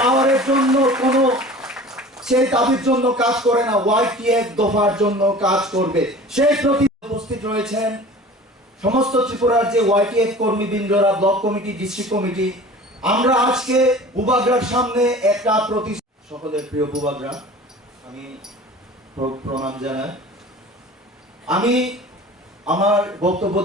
পাওয়ারের জন্য কোনো সেই দাবির জন্য কাজ করে না, ওয়াইটিএফ দফার জন্য কাজ করবে। সেই প্রতি উপস্থিত রয়েছেন সমস্ত ত্রিপুরার যে ওয়াইটিএফ কর্মীবৃন্দরা, ব্লক কমিটি, ডিস্ট্রিক্ট কমিটি। আমরা আজকে বুবাগ্রার সামনে একটা সকলের প্রিয় বুবাগ্রা, আমি প্রণাম জানাই। আমি আমার বক্তব্য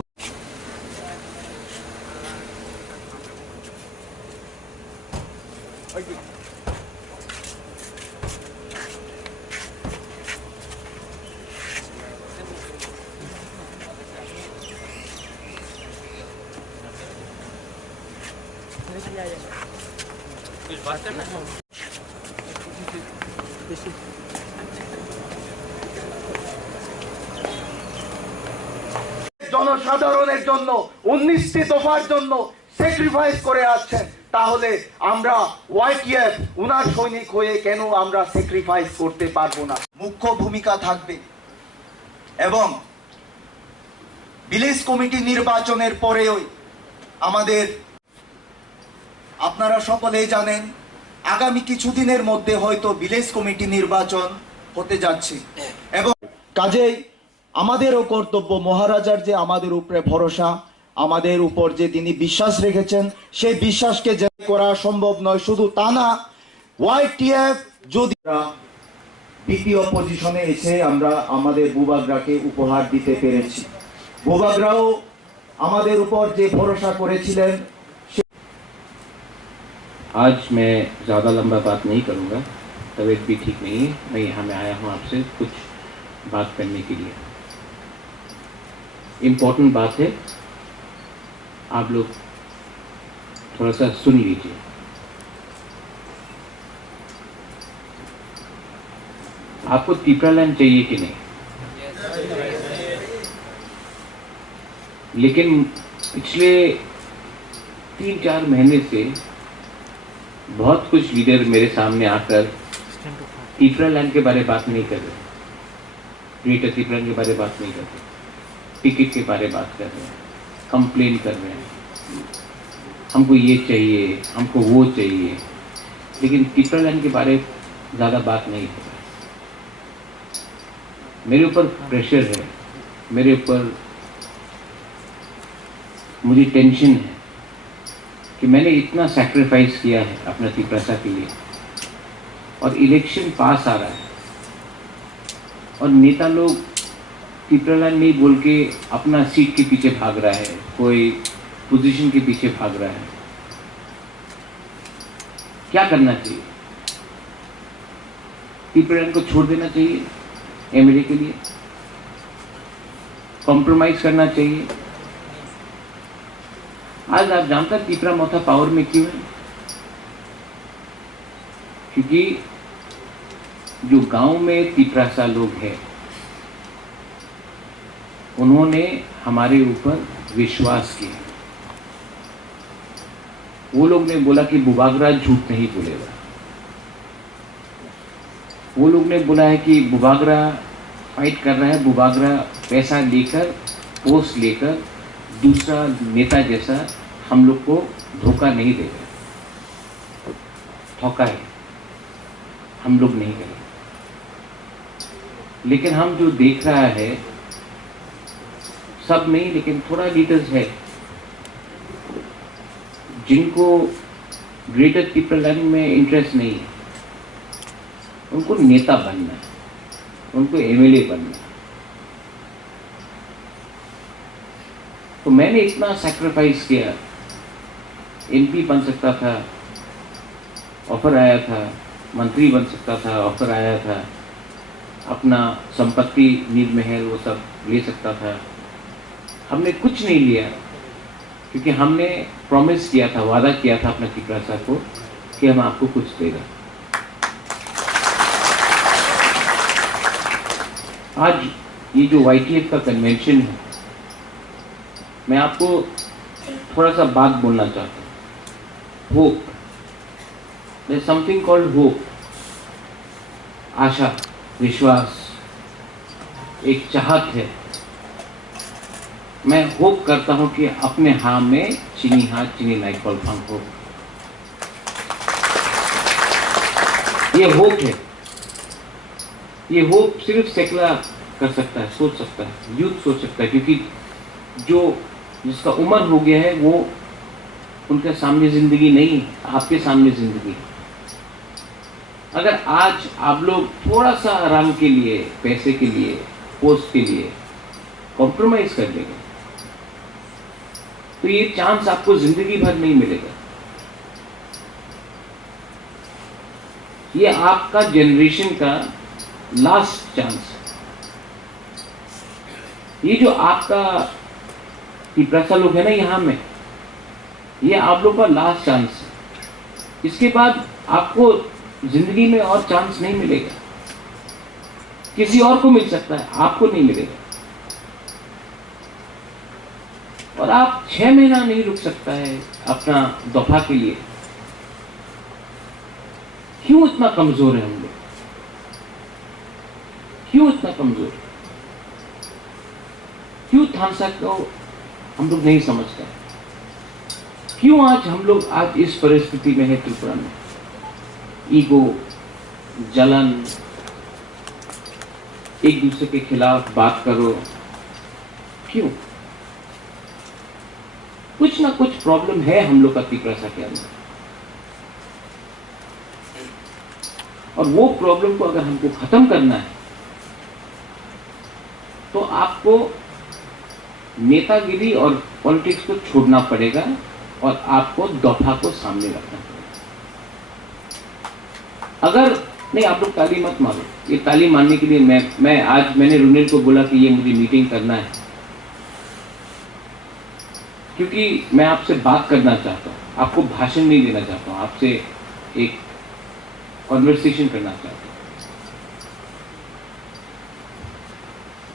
জনসাধারণের জন্য 19টি দফার জন্য স্যাক্রিফাইস করে আসছেন, তাহলে আমরা ওয়াইটিএফ উনার সৈনিক হয়ে কেন আমরা স্যাক্রিফাইস করতে পারবো না? মুখ্য ভূমিকা থাকবে এবং ভিলেজ কমিটি নির্বাচনের পরেও আমাদের, আপনারা সকলেই জানেন, আগামী কিছুদিনের মধ্যে হয়তো ভিলেজ কমিটি নির্বাচন হতে যাচ্ছে এবং কাজেই আমাদেরও কর্তব্য, মহারাজার যে আমাদের উপরে ভরসা, আমাদের উপর যে তিনি বিশ্বাস রেখেছেন, সেই বিশ্বাসকে জয় করা সম্ভব নয়। শুধু তা না, ওয়াইটিএফ যদি দ্বিতীয় পজিশনে এসে আমরা আমাদের বুবাগ্রাকে উপহার দিতে পেরেছি। বুবাগ্রাও আমাদের উপর যে ভরসা করেছিলেন। आज मैं ज़्यादा लंबा बात नहीं करूँगा, तबीयत भी ठीक नहीं है। मैं यहाँ में आया हूँ आपसे कुछ बात करने के लिए। इम्पोर्टेंट बात है, आप लोग थोड़ा सा सुन लीजिए। आपको तीपरा लैंड चाहिए कि नहीं? लेकिन पिछले 3-4 महीने से बहुत कुछ लीडर मेरे सामने आकर तीपरा लैंड के बारे में बात नहीं कर रहे, ग्रेटर तीपरा लैंड के बारे में बात नहीं कर रहे, टिकट के बारे में बात कर रहे हैं, कंप्लेन कर रहे हैं, हमको ये चाहिए, हमको वो चाहिए, लेकिन तीपरा लैंड के बारे में ज़्यादा बात नहीं हो रहा है। मेरे ऊपर प्रेशर है, मेरे ऊपर मुझे टेंशन है कि मैंने इतना सैक्रिफाइस किया है अपना तीपरासा के लिए, और इलेक्शन पास आ रहा है और नेता लोग तीपरा लैंड नहीं बोल के अपना सीट के पीछे भाग रहा है, कोई पोजीशन के पीछे भाग रहा है। क्या करना चाहिए? तीपरा लैंड को छोड़ देना चाहिए एमएलए के लिए? कॉम्प्रोमाइज करना चाहिए? आज आप जानते हैं तीपरा मोथा पावर में क्यों है? क्योंकि जो गांव में तीपरासा लोग हैं, उन्होंने हमारे ऊपर विश्वास किया। वो लोग ने बोला कि बुबाग्रा झूठ नहीं बोलेगा। वो लोग ने बोला है कि बुबाग्रा फाइट कर रहा है, बुबाग्रा पैसा लेकर, पोस्ट लेकर दूसरा नेता जैसा हम लोग को धोखा नहीं देगा, धोखा है, हम लोग नहीं करेंगे। लेकिन हम जो देख रहा है, सब नहीं लेकिन थोड़ा लीडर्स है जिनको ग्रेटर तीपरा लैंड में इंटरेस्ट नहीं है, उनको नेता बनना है, उनको एमएलए बनना है। तो मैंने इतना सैक्रिफाइस किया, एमपी बन सकता था, ऑफर आया था, मंत्री बन सकता था, ऑफर आया था, अपना संपत्ति नील महल वो सब ले सकता था। हमने कुछ नहीं लिया क्योंकि हमने प्रॉमिस किया था, वादा किया था अपने तीपरासा को कि हम आपको कुछ देगा। आज ये जो वाईटीएफ का कन्वेंशन है, मैं आपको थोड़ा सा बात बोलना चाहता हूँ। Hope, there is something called hope, आशा, विश्वास, एक चाहत है। मैं होप करता हूँ कि अपने हाँ में चीनी हाथ चीनी लाइक बल्ब हो। ये होप है, ये होप सिर्फ सेकला कर सकता है, सोच सकता है, यूथ सोच सकता है, क्योंकि जो जिसका उम्र हो गया है वो उनके सामने जिंदगी नहीं, आपके सामने जिंदगी है। अगर आज आप लोग थोड़ा सा आराम के लिए, पैसे के लिए, पोस्ट के लिए कॉम्प्रोमाइज कर लेंगे तो ये चांस आपको जिंदगी भर नहीं मिलेगा। ये आपका जनरेशन का लास्ट चांस। ये जो आपका पिपरासा लोग है ना यहाँ में, ये आप लोग का लास्ट चांस है। इसके बाद आपको जिंदगी में और चांस नहीं मिलेगा। किसी और को मिल सकता है, आपको नहीं मिलेगा। और आप 6 महीना नहीं रुक सकता है अपना दफा के लिए। क्यों इतना कमजोर है हम लोग? क्यों इतना कमजोर? क्यों थानसा को हम लोग नहीं समझते? क्यों आज हम लोग आज इस परिस्थिति में है त्रिपुरा में? ईगो, जलन, एक दूसरे के खिलाफ बात करो, क्यों? कुछ ना कुछ प्रॉब्लम है हम लोग का त्रिपुरा के अंदर, और वो प्रॉब्लम को अगर हमको खत्म करना है तो आपको नेतागिरी और पॉलिटिक्स को छोड़ना पड़ेगा और आपको दफा को सामने रखना पड़ेगा। अगर नहीं, आप लोग ताली मत मारो। ये ताली मारने के लिए मैंने रुनिल को बोला कि ये मुझे मीटिंग करना है, क्योंकि मैं आपसे बात करना चाहता हूँ, आपको भाषण नहीं देना चाहता हूँ, आपसे एक कॉन्वर्सेशन करना चाहता हूँ।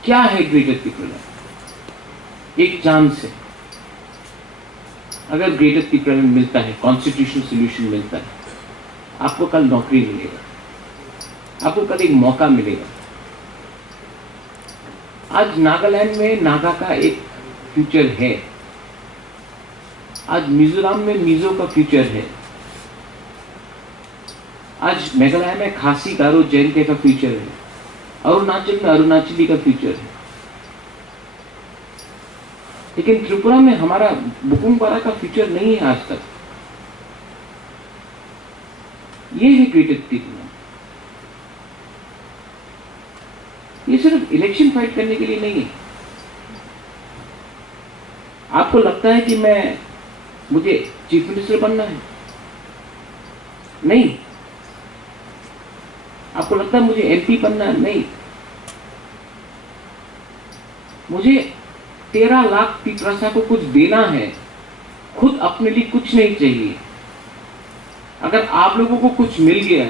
क्या है ग्रेटर त्रिपुरा? एक चांस है। अगर ग्रेटर त्रिपुरा में मिलता है, कॉन्स्टिट्यूशनल सोल्यूशन मिलता है, आपको कल नौकरी मिलेगा, आपको कल एक मौका मिलेगा। आज नागालैंड में नागा का एक फ्यूचर है, आज मिजोरम में मिजो का फ्यूचर है, आज मेघालय में खासी, गारो, जैन का फ्यूचर है, अरुणाचल में अरुणाचली का फ्यूचर है। लेकिन त्रिपुरा में हमारा बुकुमपारा का फ्यूचर नहीं है आज तक। ये है ग्रेटर त्रिपुरा। ये सिर्फ इलेक्शन फाइट करने के लिए नहीं है। आपको लगता है कि मुझे चीफ मिनिस्टर बनना है? नहीं। आपको लगता है मुझे एमपी बनना है? नहीं। मुझे 13 लाख त्रिपुरा को कुछ देना है, खुद अपने लिए कुछ नहीं चाहिए। अगर आप लोगों को कुछ मिल गया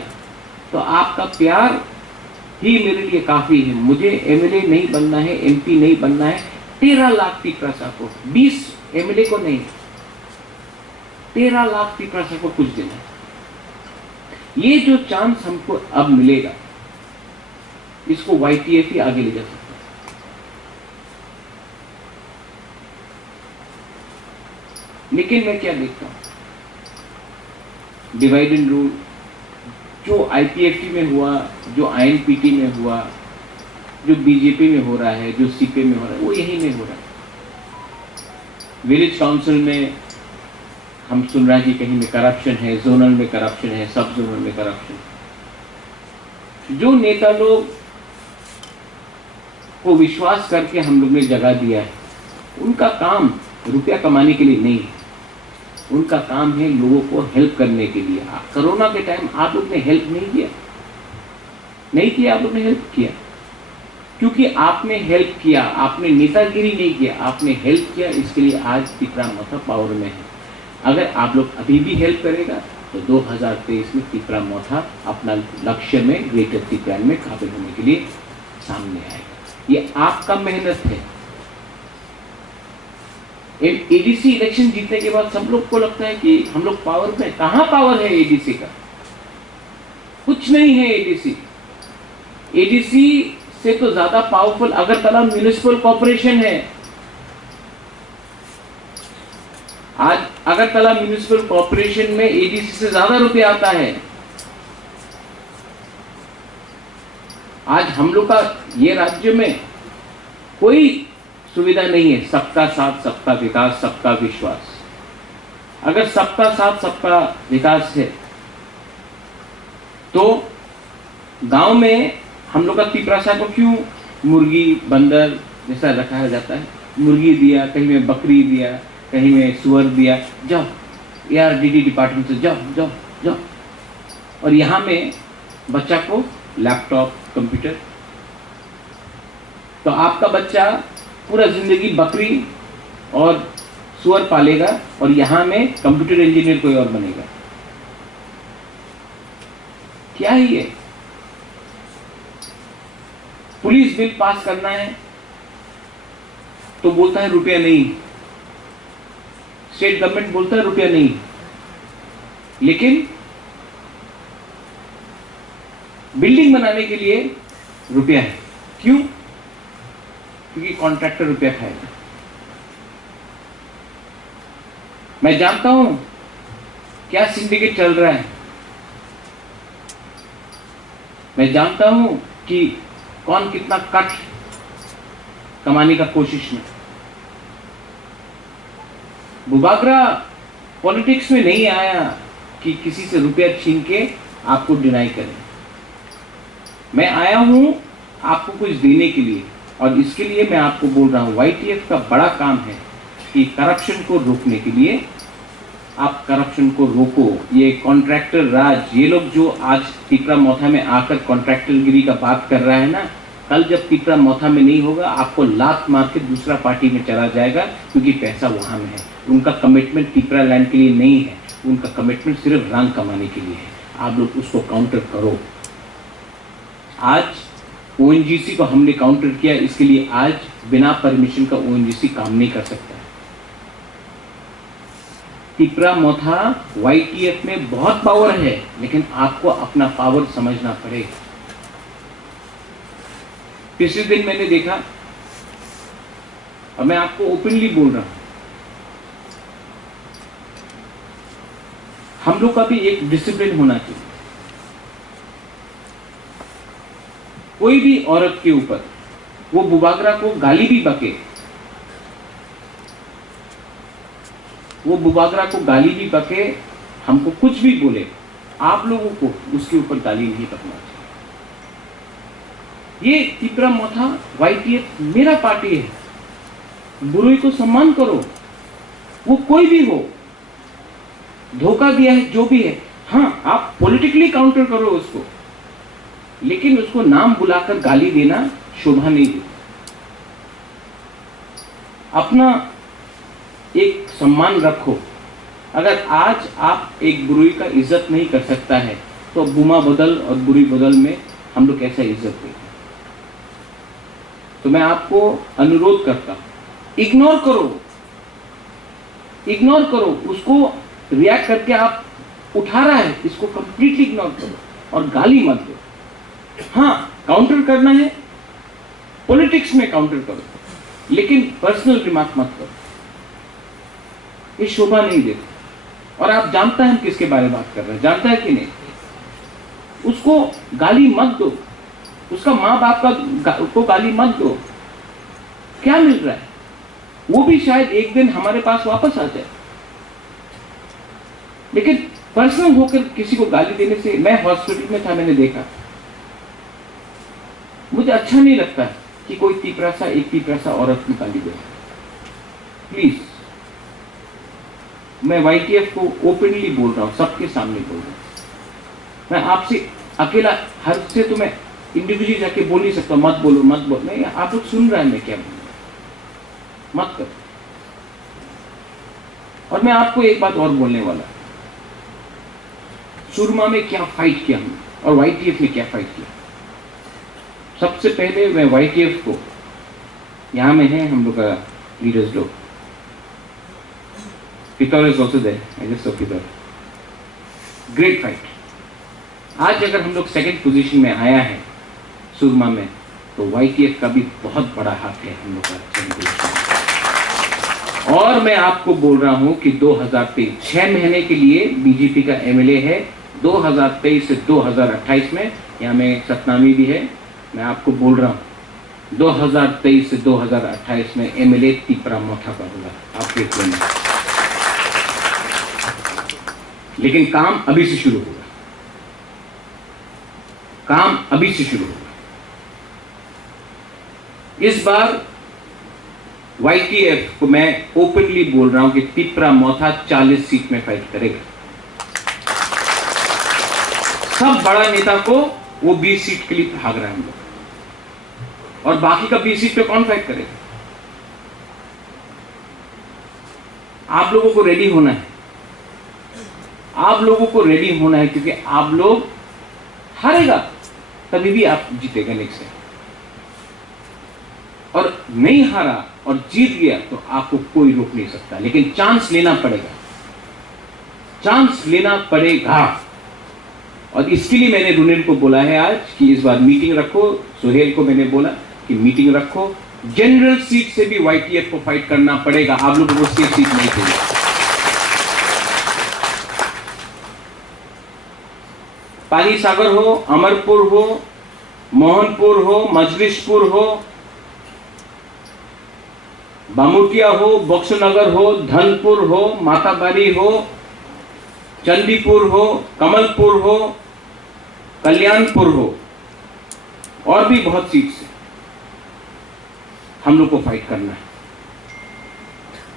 तो आपका प्यार ही मेरे लिए काफी है। मुझे एमएलए नहीं बनना है, एमपी नहीं बनना है। 13 लाख त्रिपुरा को, 20 एमएलए को नहीं, 13 लाख त्रिपुरा को कुछ देना है। ये जो चांस हमको अब मिलेगा, इसको YTF ही आगे ले जा सकता है। लेकिन मैं क्या देखता हूं, डिवाइड एंड रूल जो IPFT में हुआ, जो INPT में हुआ, जो बीजेपी में हो रहा है, जो CPM में हो रहा है, वो यही में हो रहा है। विलेज काउंसिल में हम सुन रहे हैं कि कहीं में करप्शन है, जोनल में करप्शन है, सब जोनल में करप्शन। जो नेता लोग को विश्वास करके हम लोग ने जगह दिया है, उनका काम रुपया कमाने के लिए नहीं है, उनका काम है लोगों को हेल्प करने के लिए। कोरोना के टाइम आप लोग ने हेल्प नहीं किया, आप लोग ने हेल्प किया, क्योंकि आपने हेल्प किया, आपने नेतागिरी नहीं किया, आपने हेल्प किया। इसके लिए आज त्रिपुरा मोथा पावर में है। अगर आप लोग अभी भी हेल्प करेगा तो 2023 में त्रिपुरा मोथा अपना लक्ष्य में, ग्रेटर त्रिपुरा में काबिल होने के लिए सामने आएगा। ये आपका मेहनत है। एडीसी इलेक्शन जीतने के बाद सब लोग को लगता है कि हम लोग पावर में। कहां पावर है एडीसी का? कुछ नहीं है। एडीसी से तो ज्यादा पावरफुल अगरतला म्युनिसिपल कॉर्पोरेशन है। आज अगरतला म्युनिसिपल कॉर्पोरेशन में एडीसी से ज्यादा रुपया आता है। आज हम लोग का ये राज्य में कोई सुविधा नहीं है। सबका साथ, सबका विकास, सबका विश्वास। अगर सबका साथ, सबका विकास है तो गांव में हम लोग का तिपरासा को क्यों मुर्गी बंदर जैसा रखा जाता है? मुर्गी दिया, कहीं में बकरी दिया, कहीं में सुअर दिया, जाओ यार डीडी डिपार्टमेंट से जाओ जाओ जाओ। और यहाँ में बच्चा को लैपटॉप, कंप्यूटर। तो आपका बच्चा पूरा जिंदगी बकरी और सुअर पालेगा और यहाँ में कंप्यूटर इंजीनियर कोई और बनेगा। क्या ही है? पुलिस बिल पास करना है तो बोलता है रुपया नहीं, स्टेट गवर्नमेंट बोलता है रुपया नहीं, लेकिन बिल्डिंग बनाने के लिए रुपया है। क्यों? क्योंकि कॉन्ट्रैक्टर रुपया खाएगा। मैं जानता हूं क्या सिंडिकेट चल रहा है, मैं जानता हूं कि कौन कितना कट कमाने का कोशिश में। बुबागरा पॉलिटिक्स में नहीं आया कि किसी से रुपया छीन के आपको डिनाई करें। मैं आया हूं आपको कुछ देने के लिए, और इसके लिए मैं आपको बोल रहा हूं YTF का बड़ा काम है कि करप्शन को रोकने के लिए आप करप्शन को रोको। ये कॉन्ट्रैक्टर राज, ये लोग जो आज तिपरा मोथा में आकर कॉन्ट्रैक्टरगिरी का बात कर रहा है ना, कल जब तिपरा मोथा में नहीं होगा आपको लात मार के दूसरा पार्टी में चला जाएगा, क्योंकि पैसा वहां में है। उनका कमिटमेंट तिपरा लैंड के लिए नहीं है, उनका कमिटमेंट सिर्फ रंग कमाने के लिए है। आप लोग उसको काउंटर करो। आज ONGC को हमने काउंटर किया, इसके लिए आज बिना परमिशन का ONGC काम नहीं कर सकता है। तिपरा मोथा YTF में बहुत पावर है, लेकिन आपको अपना पावर समझना पड़ेगा। पिछले दिन मैंने देखा, और मैं आपको ओपनली बोल रहा हूं, हम लोग का भी एक डिसिप्लिन होना चाहिए। कोई भी औरत के ऊपर वो बुबागरा को गाली भी बके, वो बुबागरा को गाली भी बके, हमको कुछ भी बोले, आप लोगों को उसके ऊपर गाली नहीं बकना चाहिए। ये तिपरा मोथा YTF मेरा पार्टी है, बुराई को सम्मान करो, वो कोई भी हो, धोखा दिया है जो भी है, हाँ आप पॉलिटिकली काउंटर करो उसको, लेकिन उसको नाम बुलाकर गाली देना शोभा नहीं देता। अपना एक सम्मान रखो। अगर आज आप एक बुराई का इज्जत नहीं कर सकता है तो बुमा बदल और बुरी बदल में हम लोग कैसा इज्जत दें? तो मैं आपको अनुरोध करता हूं, इग्नोर करो, इग्नोर करो उसको। रिएक्ट करके आप उठा रहा है, इसको कंप्लीटली इग्नोर करो और गाली मत दो। हाँ, काउंटर करना है, पॉलिटिक्स में काउंटर करो, लेकिन पर्सनल रिमार्क मत करो, ये शोभा नहीं देता। और आप जानता है हम किसके बारे में बात कर रहे हैं, जानता है कि नहीं? उसको गाली मत दो, उसका माँ बाप को गाली मत दो। क्या मिल रहा है? वो भी शायद एक दिन हमारे पास वापस आ जाए, लेकिन पर्सनल होकर किसी को गाली देने से, मैं हॉस्पिटल में था, मैंने देखा, मुझे अच्छा नहीं लगता कि कोई तिपरासा, एक तिपरासा औरत को गाली दे। प्लीज, मैं YTF को ओपनली बोल रहा हूं, सबके सामने बोल रहा हूं। मैं आपसे अकेला, हर से तो मैं इंडिविजुअली जाके बोल नहीं सकता मत बोलो मत बोलो, नहीं, आप लोग सुन रहे हैं मैं क्या बोल रहा हूं, मत करो। और मैं आपको एक बात और बोलने वाला, सुरमा में क्या फाइट किया हमने और YTF ने क्या फाइट किया। सबसे पहले मैं YTF को, यहां में है हम लोग का लीडर्स लोग, Pitor is also there, I just saw Pitor. Great fight. आज अगर हम लोग सेकंड पोजीशन में आया है सुरमा में, तो YTF का भी बहुत बड़ा हाथ है हम लोग का सेकंड पोजीशन। और मैं आपको बोल रहा हूं कि 2023 6 महीने के लिए बीजेपी का MLA है, 2023 से 2028 में, यहाँ में सतनामी भी है, मैं आपको बोल रहा हूं 2023 से 2028 में एमएलए तिपरा मोथा का होगा, आप देख लेंगे। लेकिन काम अभी से शुरू होगा, काम अभी से शुरू होगा। इस बार YTF को मैं ओपनली बोल रहा हूं कि तिपरा मोथा 40 सीट में फाइट करेगा। सब बड़ा नेता को वो 20 सीट के लिए भाग रहे हैं हम लोग, और बाकी का 20 सीट पे कौन फाइट करेगा? आप लोगों को रेडी होना है, आप लोगों को रेडी होना है, क्योंकि आप लोग हारेगा तभी भी आप जीतेगा नेक्स्ट टाइम, और नहीं हारा और जीत गया तो आपको कोई रोक नहीं सकता। लेकिन चांस लेना पड़ेगा, चांस लेना पड़ेगा। और इसके लिए मैंने रुनिल को बोला है आज कि इस बार मीटिंग रखो। सुहेल को मैंने बोला कि मीटिंग रखो, जनरल सीट से भी YTF को फाइट करना पड़ेगा, आप लोगों को स्टेट सीट नहीं चाहिए। पाली सागर हो, अमरपुर हो, मोहनपुर हो, मजलिसपुर हो, बामुटिया हो, बक्सनगर हो, धनपुर हो, माताबारी हो, चंडीपुर हो, कमलपुर हो, कल्याणपुर हो, और भी बहुत सीट से हम लोग को फाइट करना है।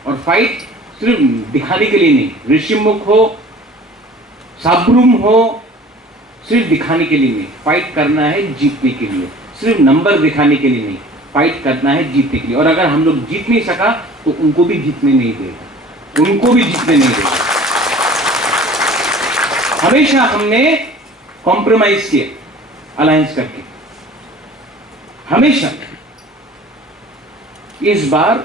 और फाइट सिर्फ दिखाने के लिए नहीं, ऋषिमुख हो, साब्रुम हो, सिर्फ दिखाने के लिए नहीं, फाइट करना है जीतने के लिए। सिर्फ नंबर दिखाने के लिए नहीं, फाइट करना है जीतने के लिए। और अगर हम लोग जीत नहीं सका तो उनको भी जीतने नहीं देगा, उनको भी जीतने नहीं देगा। हमेशा हमने कॉम्प्रोमाइज किया अलायंस करके, हमेशा। इस बार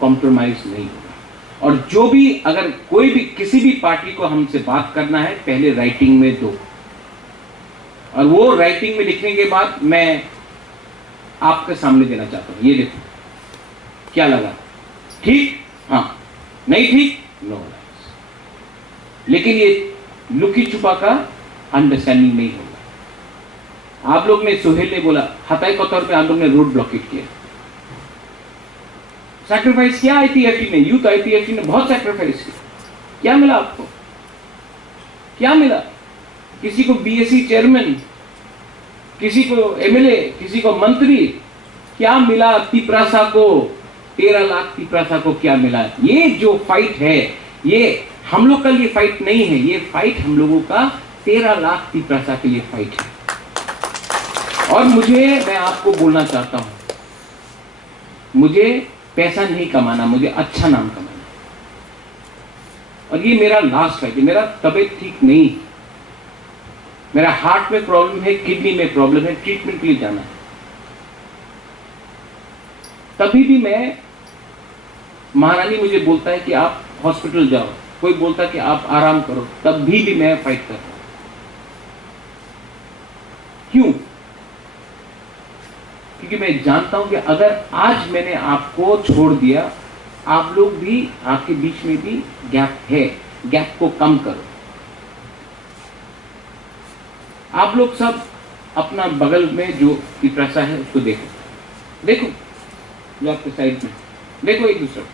कॉम्प्रोमाइज नहीं होगा। और जो भी, अगर कोई भी किसी भी पार्टी को हमसे बात करना है, पहले राइटिंग में दो, और वो राइटिंग में लिखने के बाद मैं आपके सामने देना चाहता हूं। ये देखो क्या लगा, ठीक, हाँ, नहीं ठीक, नो अलायंस। लेकिन ये लुकी छुपा का अंडरस्टैंडिंग नहीं होगा। आप लोग ने, सुहेल ने बोला, हताई के तौर पे आप लोग ने रोड ब्लॉकेट किया, सैक्रिफाइस किया IPFT ने, यूथ IPFT ने बहुत सैक्रिफाइस किया। क्या मिला आपको? क्या मिला? किसी को BSc चेयरमैन, किसी को MLA, किसी को मंत्री, क्या मिला? तिपरासा को 13 लाख तिपरासा को क्या मिला? ये जो फाइट है, ये हम लोग का लिए फाइट नहीं है, ये फाइट हम लोगों का 13 लाख तिपरासा के लिए फाइट है। और मैं आपको बोलना चाहता हूं, मुझे पैसा नहीं कमाना, मुझे अच्छा नाम कमाना। और ये मेरा लास्ट फाइट है। मेरा तबीयत ठीक नहीं, मेरा हार्ट में प्रॉब्लम है, किडनी में प्रॉब्लम है, ट्रीटमेंट के लिए जाना है। तभी भी मैं, महारानी मुझे बोलता है कि आप हॉस्पिटल जाओ, कोई बोलता कि आप आराम करो, तब भी मैं फाइट कर रहा हूं। क्यों? क्योंकि मैं जानता हूं कि अगर आज मैंने आपको छोड़ दिया, आप लोग भी, आपके बीच में भी गैप है, गैप को कम करो। आप लोग सब अपना बगल में जो तिपरासा है उसको देखो, देखो जो आपके साइड में, देखो एक दूसरे को,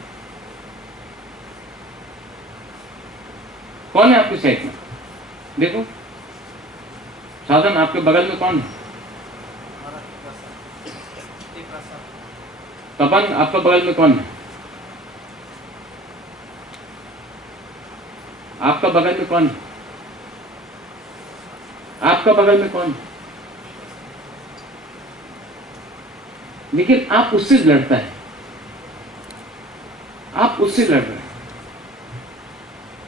कौन है आपके साइड में? देखो साधन, आपके बगल में कौन है? तपन, आपका बगल में कौन है? आपका बगल में कौन है? आपका बगल में कौन है? लेकिन आप उससे लड़ता है, आप उससे लड़ रहे हैं।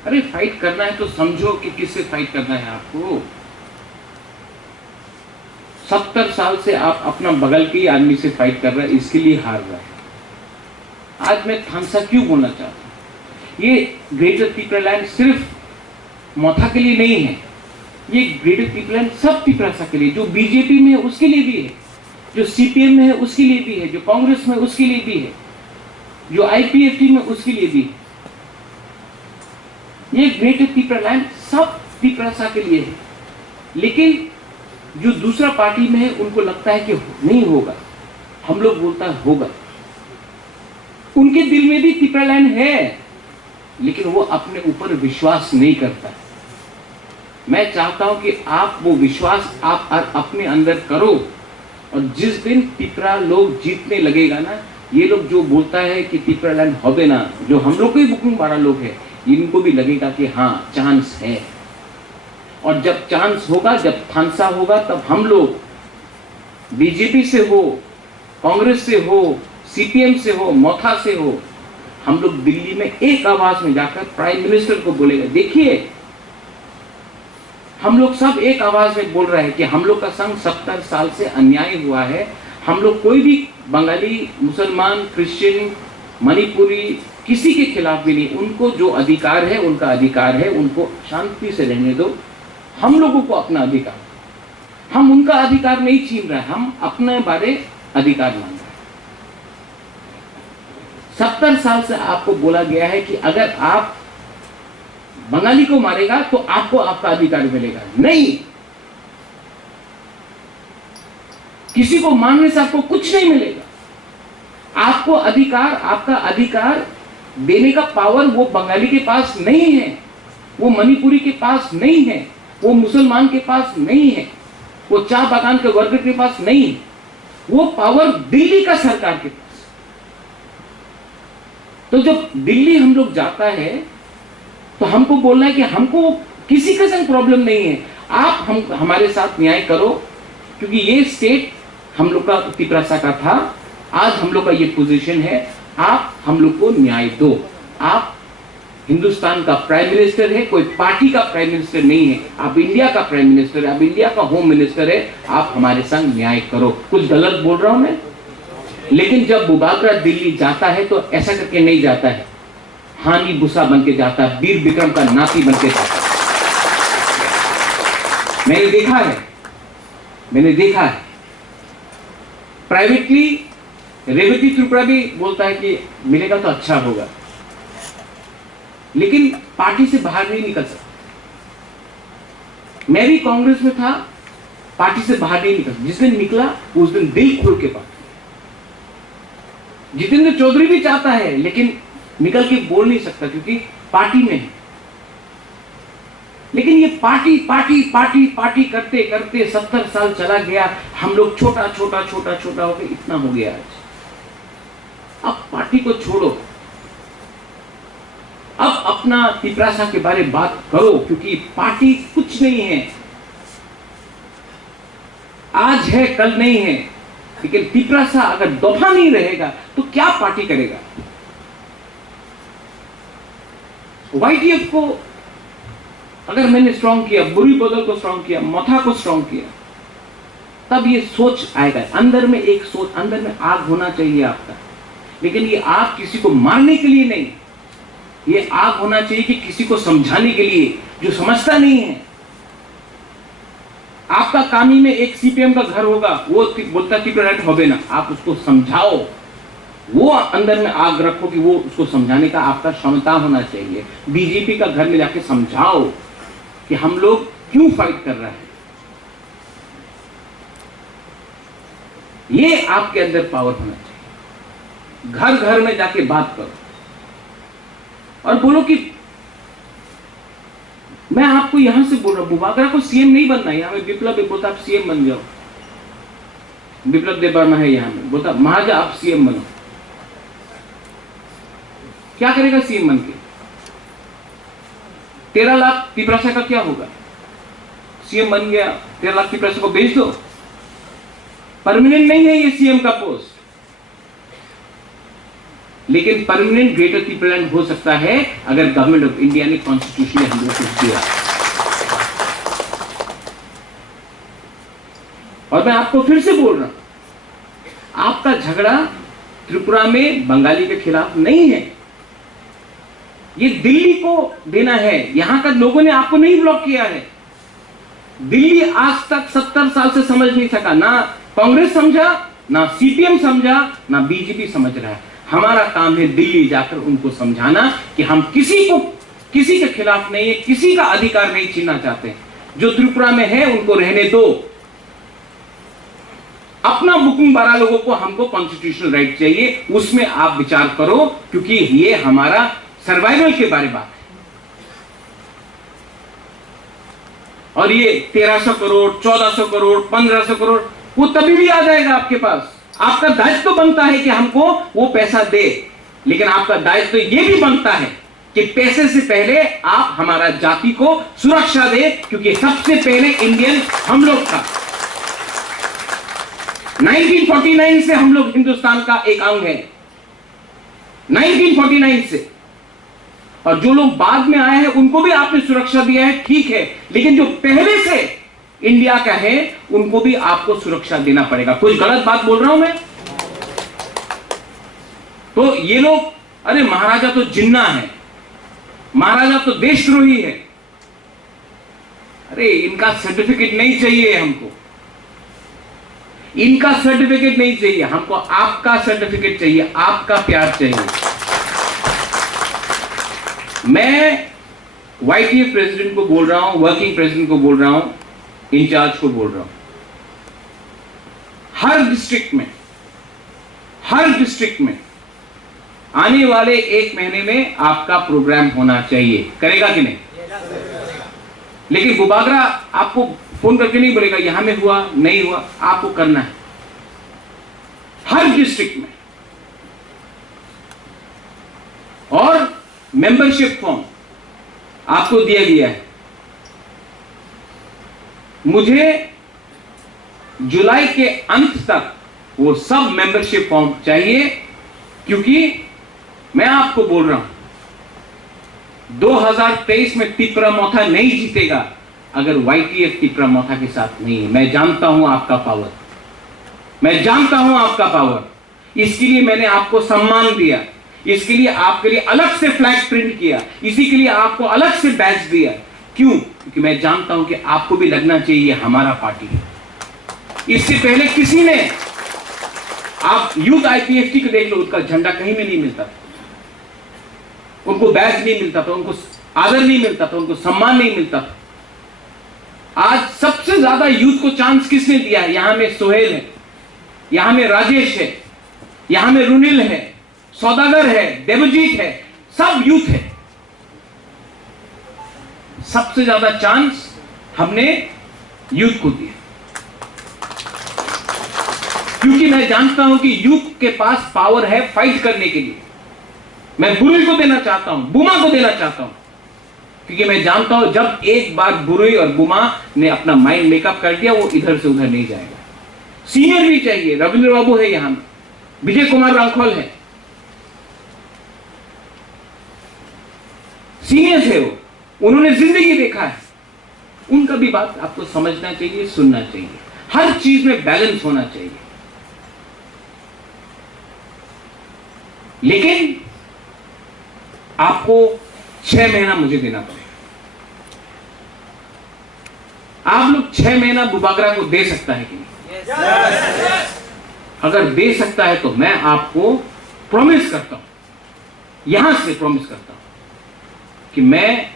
अरे फाइट करना है तो समझो कि किससे फाइट करना है आपको। 70 साल से आप अपना बगल के ही आदमी से फाइट कर रहे हैं, इसके लिए हार रहा है। आज मैं थामसा क्यों बोलना चाहता हूं, ये ग्रेटर तिपरालैंड सिर्फ मोथा के लिए नहीं है, ये ग्रेटर तिपरालैंड सब तिपरासा के लिए, जो बीजेपी में है उसके लिए भी है, जो CPM में है उसके लिए भी है, जो कांग्रेस में उसके लिए भी है, जो IPFT में उसके लिए भी है। ये ग्रेटर तिपरालैंड सब तिपरासा के लिए है। लेकिन जो दूसरा पार्टी में है उनको लगता है कि नहीं होगा, हम लोग बोलता है होगा। उनके दिल में भी त्रिपुरालैंड है, लेकिन वो अपने ऊपर विश्वास नहीं करता। मैं चाहता हूं कि आप वो विश्वास आप अपने अंदर करो, और जिस दिन त्रिपुरा लोग जीतने लगेगा ना, ये लोग जो बोलता है कि त्रिपुरालैंड होबे ना, जो हम लोग के बुकिंग वाला लोग है, इनको भी लगेगा कि हाँ चांस है। और जब चांस होगा, जब थानसा होगा, तब हम लोग बीजेपी से हो, कांग्रेस से हो, सीपीएम से हो, मोथा से हो, हम लोग दिल्ली में एक आवाज में जाकर प्राइम मिनिस्टर को बोलेगा, देखिए हम लोग सब एक आवाज में बोल रहे हैं कि हम लोग का संग 70 साल से अन्याय हुआ है। हम लोग कोई भी बंगाली, मुसलमान, क्रिश्चियन, मणिपुरी किसी के खिलाफ भी नहीं, उनको जो अधिकार है उनका अधिकार है, उनको शांति से रहने दो। हम लोगों को अपना अधिकार, हम उनका अधिकार नहीं छीन रहे, हम अपने बारे अधिकार मांग रहे हैं। 70 साल से आपको बोला गया है कि अगर आप बंगाली को मारेगा तो आपको आपका अधिकार मिलेगा। नहीं, किसी को मारने से आपको कुछ नहीं मिलेगा। आपको अधिकार, आपका अधिकार देने का पावर वो बंगाली के पास नहीं है, वो मणिपुरी के पास नहीं है, वो मुसलमान के पास नहीं है, वो चाय बागान के वर्कर के पास नहीं है, वो पावर दिल्ली का सरकार के पास। तो जब दिल्ली हम लोग जाता है तो हमको बोलना है कि हमको किसी का संग प्रॉब्लम नहीं है, आप हमारे साथ न्याय करो, क्योंकि ये स्टेट हम लोग का त्रिपुरा का था, आज हम लोग का ये पोजीशन है, आप हम लोग को न्याय दो। आप हिंदुस्तान का प्राइम मिनिस्टर है, कोई पार्टी का प्राइम मिनिस्टर नहीं है, आप इंडिया का प्राइम मिनिस्टर है, आप इंडिया का होम मिनिस्टर है, आप हमारे संग न्याय करो। कुछ गलत बोल रहा हूं मैं? लेकिन जब बुबागरा दिल्ली जाता है तो ऐसा करके नहीं जाता है, हानि भूसा बन के जाता है, वीर विक्रम का नाती बन के जाता है। मैंने देखा है प्राइवेटली। रेवती त्रिपुरा भी बोलता है कि मिलेगा तो अच्छा होगा, लेकिन पार्टी से बाहर नहीं निकल सकता। मैं भी कांग्रेस में था, पार्टी से बाहर नहीं निकल, जिस दिन निकला उस दिन दिल खोल के बात। जितेंद्र चौधरी भी चाहता है, लेकिन निकल के बोल नहीं सकता क्योंकि पार्टी में है। लेकिन ये पार्टी पार्टी पार्टी पार्टी करते करते 70 साल चला गया, हम लोग छोटा छोटा छोटा छोटा होकर इतना हो गया आज। अब पार्टी को छोड़ो, अब अपना त्रिपुरा के बारे में बात करो, क्योंकि पार्टी कुछ नहीं है, आज है कल नहीं है। लेकिन त्रिपुरा अगर दफा नहीं रहेगा तो क्या पार्टी करेगा? YTF को अगर मैंने स्ट्रांग किया, बुरी बदल को स्ट्रांग किया, मथा को स्ट्रांग किया, तब ये सोच आएगा। अंदर में एक सोच, अंदर में आग होना चाहिए आपका, लेकिन ये आग किसी को मारने के लिए नहीं, ये आग होना चाहिए कि किसी को समझाने के लिए, जो समझता नहीं है। आपका कामी में एक सीपीएम का घर होगा, वो बोलता त्रिपुरालैंड होबे ना, आप उसको समझाओ, वो अंदर में आग रखो कि वो उसको समझाने का आपका क्षमता होना चाहिए। बीजेपी का घर में जाके समझाओ कि हम लोग क्यों फाइट कर रहे हैं। ये आपके अंदर पावर होना चाहिए। घर घर में जाके बात करो और बोलो कि मैं आपको यहां से बोल रहा हूं, बुबागरा को सीएम नहीं बनना है। यहां में विप्लव भी बोलता आप सीएम बन जाओ, विप्लव देव वर्मा है यहां में, बोलता महाजा आप सीएम बनो। क्या करेगा सीएम बन के? 13 लाख त्रिपुरा का क्या होगा? सीएम बन गया, 13 लाख त्रिपुरा को बेच दो। परमानेंट नहीं है ये सीएम का पोस्ट, लेकिन परमानेंट ग्रेटर त्रिपुरालैंड हो सकता है अगर गवर्नमेंट ऑफ इंडिया ने कॉन्स्टिट्यूशन में हम लोगों को दिया। और मैं आपको फिर से बोल रहा हूं, आपका झगड़ा त्रिपुरा में बंगाली के खिलाफ नहीं है, ये दिल्ली को देना है। यहां का लोगों ने आपको नहीं ब्लॉक किया है। दिल्ली आज तक 70 साल से समझ नहीं सका, ना कांग्रेस समझा, ना सीपीएम समझा, ना बीजेपी समझ रहा है। हमारा काम है दिल्ली जाकर उनको समझाना कि हम किसी के खिलाफ नहीं है, किसी का अधिकार नहीं छीनना चाहते। जो त्रिपुरा में है उनको रहने दो, अपना बुकिंग 12 लोगों को हमको कॉन्स्टिट्यूशनल राइट चाहिए, उसमें आप विचार करो, क्योंकि ये हमारा सर्वाइवल के बारे बात है। और ये 1300 करोड़, 1400 करोड़, 1500 करोड़ वो तभी भी आ जाएगा आपके पास। आपका दायित्व तो बनता है कि हमको वो पैसा दे, लेकिन आपका दायित्व तो ये भी बनता है कि पैसे से पहले आप हमारा जाति को सुरक्षा दे, क्योंकि सबसे पहले इंडियन हम लोग था। 1949 से हम लोग हिंदुस्तान का एक अंग है, 1949 से। और जो लोग बाद में आए हैं उनको भी आपने सुरक्षा दिया है, ठीक है, लेकिन जो पहले से इंडिया का है उनको भी आपको सुरक्षा देना पड़ेगा। कुछ गलत बात बोल रहा हूं मैं? तो ये लोग, अरे महाराजा तो जिन्ना है, महाराजा तो देशद्रोही है, अरे इनका सर्टिफिकेट नहीं चाहिए हमको, इनका सर्टिफिकेट नहीं चाहिए हमको, आपका सर्टिफिकेट चाहिए, आपका प्यार चाहिए। मैं YTF प्रेसिडेंट को बोल रहा हूं, वर्किंग प्रेसिडेंट को बोल रहा हूं, इंचार्ज को बोल रहा हूं, हर डिस्ट्रिक्ट में आने वाले 1 महीने में आपका प्रोग्राम होना चाहिए। करेगा कि नहीं? लेकिन बुबागरा आपको फोन करके नहीं बोलेगा यहां में हुआ नहीं हुआ, आपको करना है हर डिस्ट्रिक्ट में। और मेंबरशिप फॉर्म आपको दिया गया है। मुझे जुलाई के अंत तक वो सब मेंबरशिप फॉर्म चाहिए, क्योंकि मैं आपको बोल रहा हूं 2023 में तिपरामोथा नहीं जीतेगा अगर YTF तिपरामोथा के साथ नहीं है। मैं जानता हूं आपका पावर, मैं जानता हूं आपका पावर। इसके लिए मैंने आपको सम्मान दिया, इसके लिए आपके लिए अलग से फ्लैग प्रिंट किया, इसी के लिए आपको अलग से बैच दिया। क्यों? क्योंकि मैं जानता हूं कि आपको भी लगना चाहिए हमारा पार्टी है। इससे पहले किसी ने, आप यूथ IPFT को देख लो, उसका झंडा कहीं में नहीं मिलता था, उनको बैच नहीं मिलता था, उनको आदर नहीं मिलता था, उनको सम्मान नहीं मिलता था। आज सबसे ज्यादा यूथ को चांस किसने दिया है? यहां में सोहेल है, यहां में राजेश है, यहां में रुनिल है, सौदागर है, देवजीत है, सब यूथ है। सबसे ज्यादा चांस हमने यूथ को दिया, क्योंकि मैं जानता हूं कि यूथ के पास पावर है फाइट करने के लिए। मैं बुरुई को देना चाहता हूं, बुमा को देना चाहता हूं, क्योंकि मैं जानता हूं जब एक बार बुरुई और बुमा ने अपना माइंड मेकअप कर दिया, वो इधर से उधर नहीं जाएगा। सीनियर भी चाहिए, रविंद्र बाबू है यहां, विजय कुमार रांखोल है, सीनियर्स है वो, उन्होंने जिंदगी देखा है, उनका भी बात आपको समझना चाहिए, सुनना चाहिए। हर चीज में बैलेंस होना चाहिए। लेकिन आपको 6 महीना मुझे देना पड़ेगा। आप लोग 6 महीना बुबागरा को दे सकता है कि नहीं? अगर दे सकता है तो मैं आपको प्रॉमिस करता हूं, यहां से प्रॉमिस करता हूं कि मैं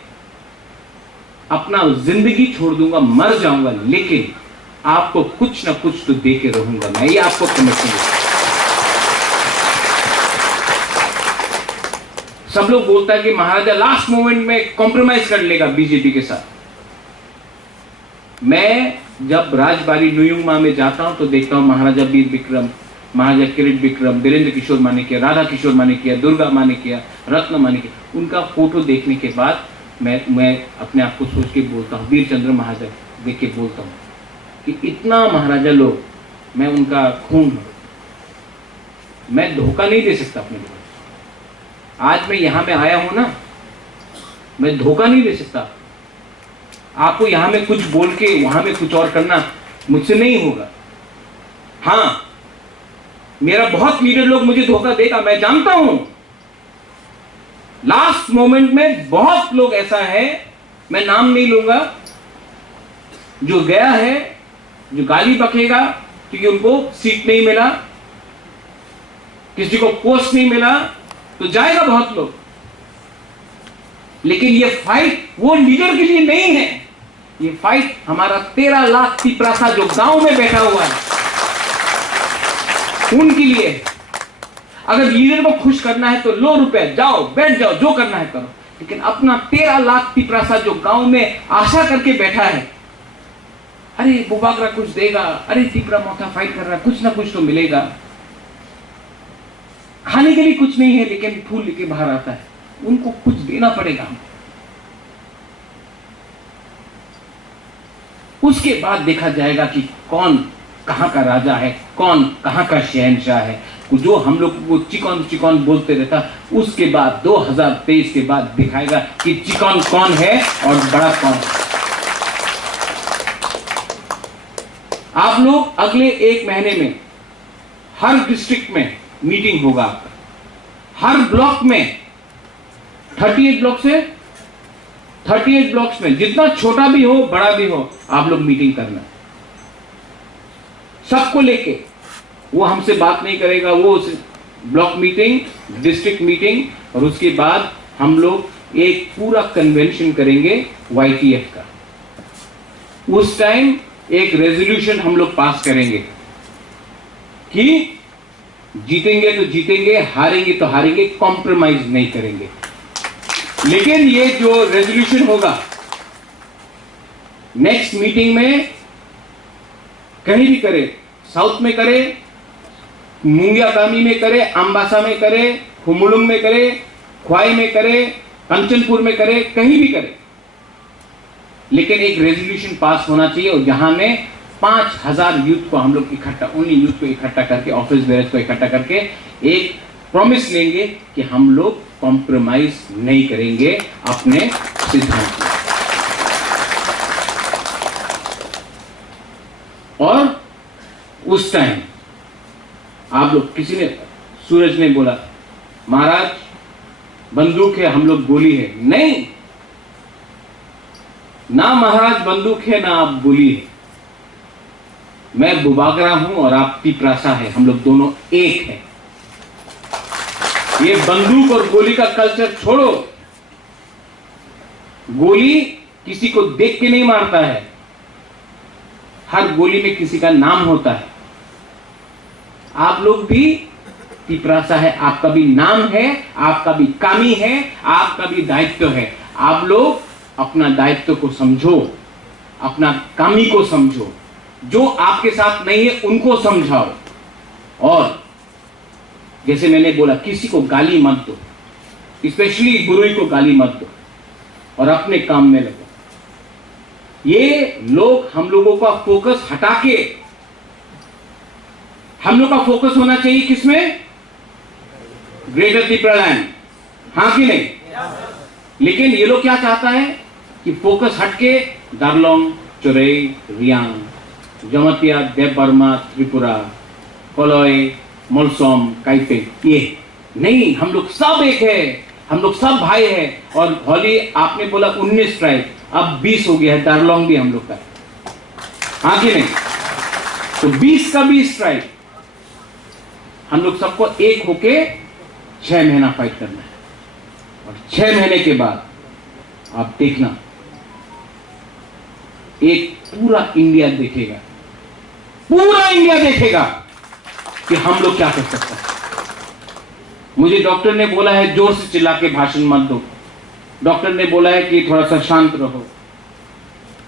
अपना जिंदगी छोड़ दूंगा, मर जाऊंगा, लेकिन आपको कुछ ना कुछ तो दे के रहूंगा। मैं ये आपको प्रॉमिस करूंगा। सब लोग बोलता है कि महाराजा लास्ट मोमेंट में कॉम्प्रोमाइज कर लेगा बीजेपी के साथ। मैं जब राजबाड़ी नुयुंगमा में जाता हूं तो देखता हूं महाराजा वीर विक्रम, महाराजा किरीट विक्रम, वीरेंद्र किशोर मानिकिया, राधा किशोर मानिकिया, दुर्गा मानिकिया, रत्न मानिकिया, उनका फोटो देखने के बाद मैं अपने आप को सोच के बोलता हूँ, वीर चंद्र महाराजा देख के बोलता हूँ कि इतना महाराजा लोग, मैं उनका खून हूं, मैं धोखा नहीं दे सकता अपने लोगों को। आज मैं यहां में आया हूं ना, मैं धोखा नहीं दे सकता आपको। यहां में कुछ बोल के वहां में कुछ और करना मुझसे नहीं होगा। हाँ, मेरा बहुत लीडर लोग मुझे धोखा देगा, मैं जानता हूं। लास्ट मोमेंट में बहुत लोग ऐसा है, मैं नाम नहीं लूंगा, जो गया है, जो गाली बकेगा क्योंकि उनको सीट नहीं मिला, किसी को पोस्ट नहीं मिला, तो जाएगा बहुत लोग। लेकिन ये फाइट वो लीडर के लिए नहीं है, ये फाइट हमारा 13 लाख तिपरासा जो गांव में बैठा हुआ है, उनके लिए है। अगर लीडर को खुश करना है तो लो रुपए, जाओ बैठ जाओ, जो करना है करो। लेकिन अपना 13 लाख तिपरासा जो गांव में आशा करके बैठा है, अरे बुबागरा कुछ देगा, अरे तिपरा मोथा फाइट कर रहा है, कुछ ना कुछ तो मिलेगा। खाने के लिए कुछ नहीं है लेकिन फूल लेके बाहर आता है, उनको कुछ देना पड़ेगा। उसके बाद देखा जाएगा कि कौन कहां का राजा है, कौन कहां का शहंशाह है। जो हम लोग को चिकन चिकन बोलते रहता, उसके बाद 2023 के बाद दिखाएगा कि चिकन कौन है और बड़ा कौन है। आप लोग अगले 1 महीने में हर डिस्ट्रिक्ट में मीटिंग होगा आपका, हर ब्लॉक में 38 ब्लॉक से 38 ब्लॉक्स में, जितना छोटा भी हो बड़ा भी हो, आप लोग मीटिंग करना। सबको लेके, वो हमसे बात नहीं करेगा, वो ब्लॉक मीटिंग, डिस्ट्रिक्ट मीटिंग, और उसके बाद हम लोग एक पूरा कन्वेंशन करेंगे YTF का। उस टाइम एक रेजोल्यूशन हम लोग पास करेंगे कि जीतेंगे तो जीतेंगे, हारेंगे तो हारेंगे, कॉम्प्रोमाइज नहीं करेंगे। लेकिन ये जो रेजोल्यूशन होगा नेक्स्ट मीटिंग में कहीं भी करे, साउथ में करे, मुंगिया कामी में करे, अम्बासा में करे, हुमुलुंग में करे, ख्वाई में करे, कंचनपुर में करे, कहीं भी करे, लेकिन एक रेजोल्यूशन पास होना चाहिए। और जहां में 5000 यूथ को हम लोग इकट्ठा, उन यूथ को इकट्ठा करके, ऑफिस बेयर्स को इकट्ठा करके एक प्रॉमिस लेंगे कि हम लोग कॉम्प्रोमाइज नहीं करेंगे अपने सिद्धांत में। और उस टाइम आप लोग, किसी ने, सूरज ने बोला महाराज बंदूक है, हम लोग गोली है। नहीं, ना महाराज बंदूक है ना आप गोली है। मैं बुबागरा हूं और आप तिपरासा है, हम लोग दोनों एक हैं। ये बंदूक और गोली का कल्चर छोड़ो। गोली किसी को देख के नहीं मारता है, हर गोली में किसी का नाम होता है। आप लोग भी तिपरासा है, आपका भी नाम है, आपका भी कामी है, आपका भी दायित्व है। आप लोग अपना दायित्व को समझो, अपना कामी को समझो, जो आपके साथ नहीं है उनको समझाओ। और जैसे मैंने बोला, किसी को गाली मत दो, स्पेशली गुरु को गाली मत दो, और अपने काम में लगो। ये लोग हम लोगों का फोकस हटा के, हम लोग का फोकस होना चाहिए किसमें? ग्रेटर तिपरालैंड, हाँ कि नहीं? लेकिन ये लोग क्या चाहता है कि फोकस हटके दार्लोंग, चोरई, रियांग, जमतिया, देवबर्मा, त्रिपुरा, कोलोई, मोलसोम, काइफे, ये नहीं, हम लोग सब एक है, हम लोग सब भाई है। और होली आपने बोला 19 ट्राइब, अब 20 हो गया है, दार्लोंग भी हम लोग का, हाँ कि नहीं? तो 20 का 20 ट्राइब, हम लोग सबको एक होके 6 महीना फाइट करना है। और 6 महीने के बाद आप देखना, एक पूरा इंडिया देखेगा, पूरा इंडिया देखेगा कि हम लोग क्या कर सकते हैं। मुझे डॉक्टर ने बोला है जोर से चिल्ला के भाषण मत दो, डॉक्टर ने बोला है कि थोड़ा सा शांत रहो,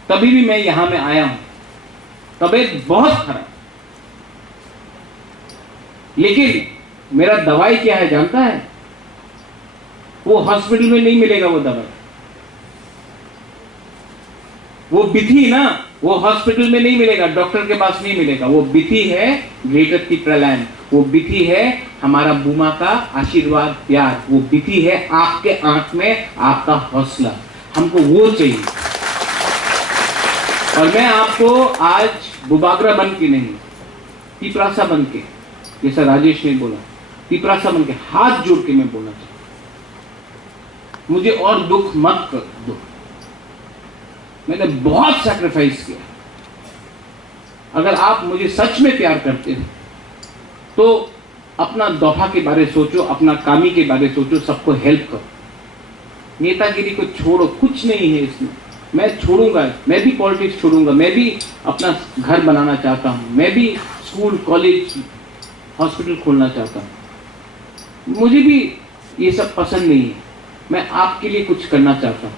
तभी भी मैं यहां में आया हूं। तबीयत बहुत खराब, लेकिन मेरा दवाई क्या है जानता है? वो हॉस्पिटल में नहीं मिलेगा, वो दवाई, वो बिथी ना, वो हॉस्पिटल में नहीं मिलेगा, डॉक्टर के पास नहीं मिलेगा। वो बिथी है ग्रेटर तिपरालैंड, वो बिथी है हमारा बुमा का आशीर्वाद, प्यार, वो बिथी है आपके आंख में आपका हौसला, हमको वो चाहिए। और मैं आपको आज बुबागरा बन के नहीं, तिपरासा बन के, जैसा राजेश ने बोला, तिपरासा बन के हाथ जोड़ के मैं बोलना चाहता हूं, मुझे और दुख मत कर दो। मैंने बहुत सैक्रिफाइस किया। अगर आप मुझे सच में प्यार करते हो तो अपना दोफा के बारे सोचो, अपना कामी के बारे सोचो, सबको हेल्प करो। नेतागिरी को छोड़ो, कुछ नहीं है इसमें। मैं छोड़ूंगा, मैं भी पॉलिटिक्स छोड़ूंगा, मैं भी अपना घर बनाना चाहता हूं, मैं भी स्कूल कॉलेज हॉस्पिटल खोलना चाहता हूँ। मुझे भी ये सब पसंद नहीं है, मैं आपके लिए कुछ करना चाहता हूँ।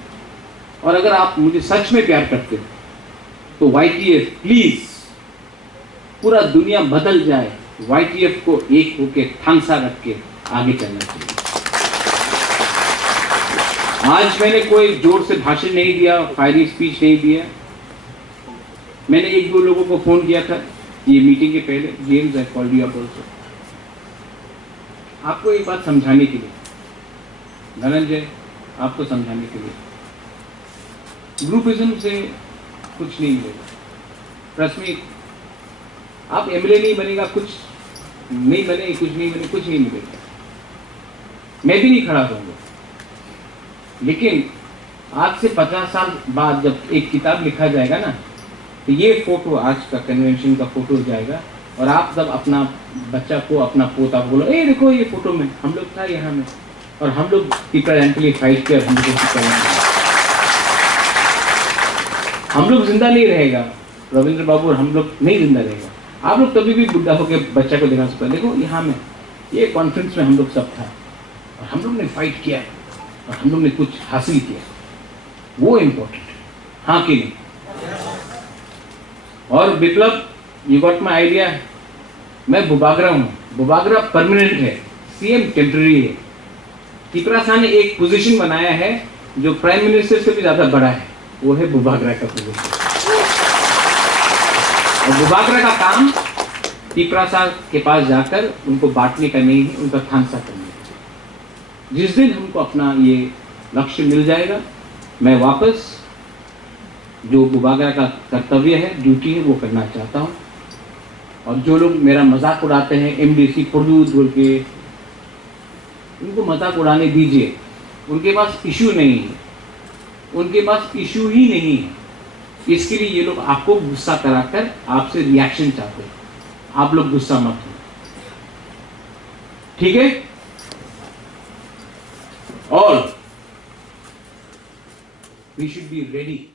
और अगर आप मुझे सच में प्यार करते हो तो YTF प्लीज, पूरा दुनिया बदल जाए, YTF को एक होके थांसा रख के आगे चलना चाहिए। आज मैंने कोई जोर से भाषण नहीं दिया, फायरी स्पीच नहीं दिया। मैंने एक दो लोगों को फोन किया था ये मीटिंग के पहले, James I called you up also, आपको एक बात समझाने के लिए, धनंजय आपको समझाने के लिए, ग्रुपिज्म से कुछ नहीं मिलेगा। ट्रस्ट मी, आप एमएलए नहीं बनेगा, कुछ नहीं बने, कुछ नहीं बने, कुछ नहीं मिलेगा। मैं भी नहीं खड़ा रहूंगा, लेकिन आज से 50 साल बाद जब एक किताब लिखा जाएगा ना, तो ये फोटो आज का कन्वेंशन का फोटो हो जाएगा, और आप जब अपना बच्चा को, अपना पोता बोलो, ए देखो ये फोटो में हम लोग था यहाँ में, और हम लोग पीपल लैंड के लिए फाइट किया, हम लोग जिंदा नहीं रहेगा, रविंद्र बाबू हम लोग नहीं जिंदा रहेगा। आप लोग कभी भी बुढ़ा होकर बच्चा को देखा सकते, देखो यहाँ में ये कॉन्फ्रेंस में हम लोग सब था, और हम लोग ने फाइट किया, और हम लोग ने कुछ हासिल किया, वो इम्पोर्टेंट है, हाँ कि नहीं? और विप्लव, यू गॉट माई आइडिया, मैं बुबागरा हूँ, बुबागरा परमानेंट है, सीएम टेम्पररी है। तिपरासा ने एक पोजीशन बनाया है जो प्राइम मिनिस्टर से भी ज्यादा बड़ा है, वो है बुबागरा का पोजीशन। और बुबागरा का काम तिपरासा के पास जाकर उनको बांटने का नहीं है, उनका थांसा करने का। जिस दिन हमको अपना ये लक्ष्य मिल जाएगा, मैं वापस जो बुबागरा का कर्तव्य है, ड्यूटी है, वो करना चाहता हूँ। और जो लोग मेरा मजाक उड़ाते हैं MDC प्रोड्यूस बोल के, उनको मजाक उड़ाने दीजिए, उनके पास इशू नहीं है, उनके पास इशू ही नहीं है। इसके लिए ये लोग आपको गुस्सा कराकर आपसे रिएक्शन चाहते हैं, आप लोग गुस्सा मत हो, ठीक है? और वी शुड बी रेडी